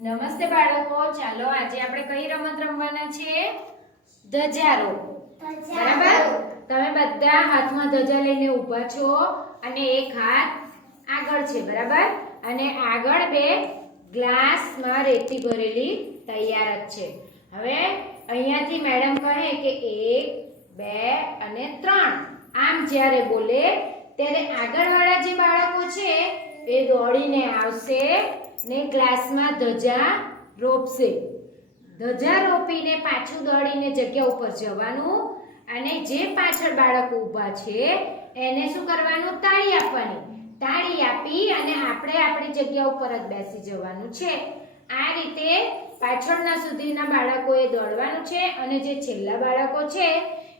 નમસ્તે બાળકો, ચાલો આજે આપણે કઈ રમત રમવાના છે? ધજારોપ. બરાબર? તમે બધા હાથમાં ધજા લઈને ઊભા છો અને એક હાથ આગળ છે, બરાબર? અને આગળ બે ગ્લાસમાં રેતી ભરેલી તૈયાર જ છે. હવે અહીંયાથી મેડમ કહે કે 1 2 અને 3 આમ જ્યારે બોલે ત્યારે આગળવાળા જે બાળકો છે એ દોડીને આવશે ને ગ્લાસમાં ધજા રોપશે. ધજા રોપીને પાછું દોડીને જગ્યા ઉપર જવાનું અને જે પાછળ બાળકો ઊભા છે એને શું કરવાનું? તાળી આપવાની. તાળી આપી અને આપણે આપણી જગ્યા ઉપર જ બેસી જવાનું છે. આ રીતે પાછળના સુધીના બાળકોએ દોડવાનું છે અને જે છેલ્લા બાળકો છે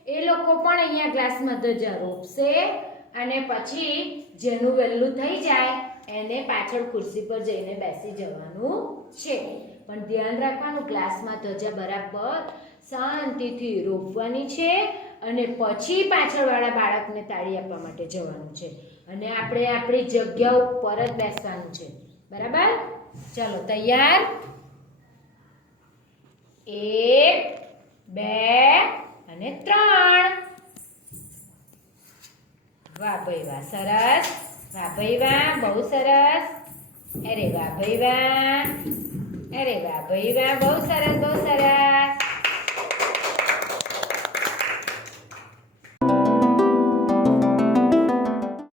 એ લોકો પણ અહીંયા ગ્લાસમાં ધજા રોપશે અને પછી જેનું વહેલું થઈ જાય એને પાછળ ખુરશી પર જઈને બેસી જવાનું છે. પણ ધ્યાન રાખવાનું, ગ્લાસમાં ધજા બરાબર શાંતિથી રોપવાની છે અને પછી પાછળવાળા બાળકને તાળી આપવા માટે જવાનું છે અને આપણે આપણી જગ્યા ઉપર જ બેસવાનું છે. બરાબર? ચાલો, તૈયાર? 1 2 અને 3. વાહ ભાઈ વાહ, સરસ. વાહ ભાઈ વાહ, બહુ સરસ. અરે વાહ ભાઈ વાહ, અરે વાહ ભાઈ વાહ, બહુ સરસ, બહુ સરસ.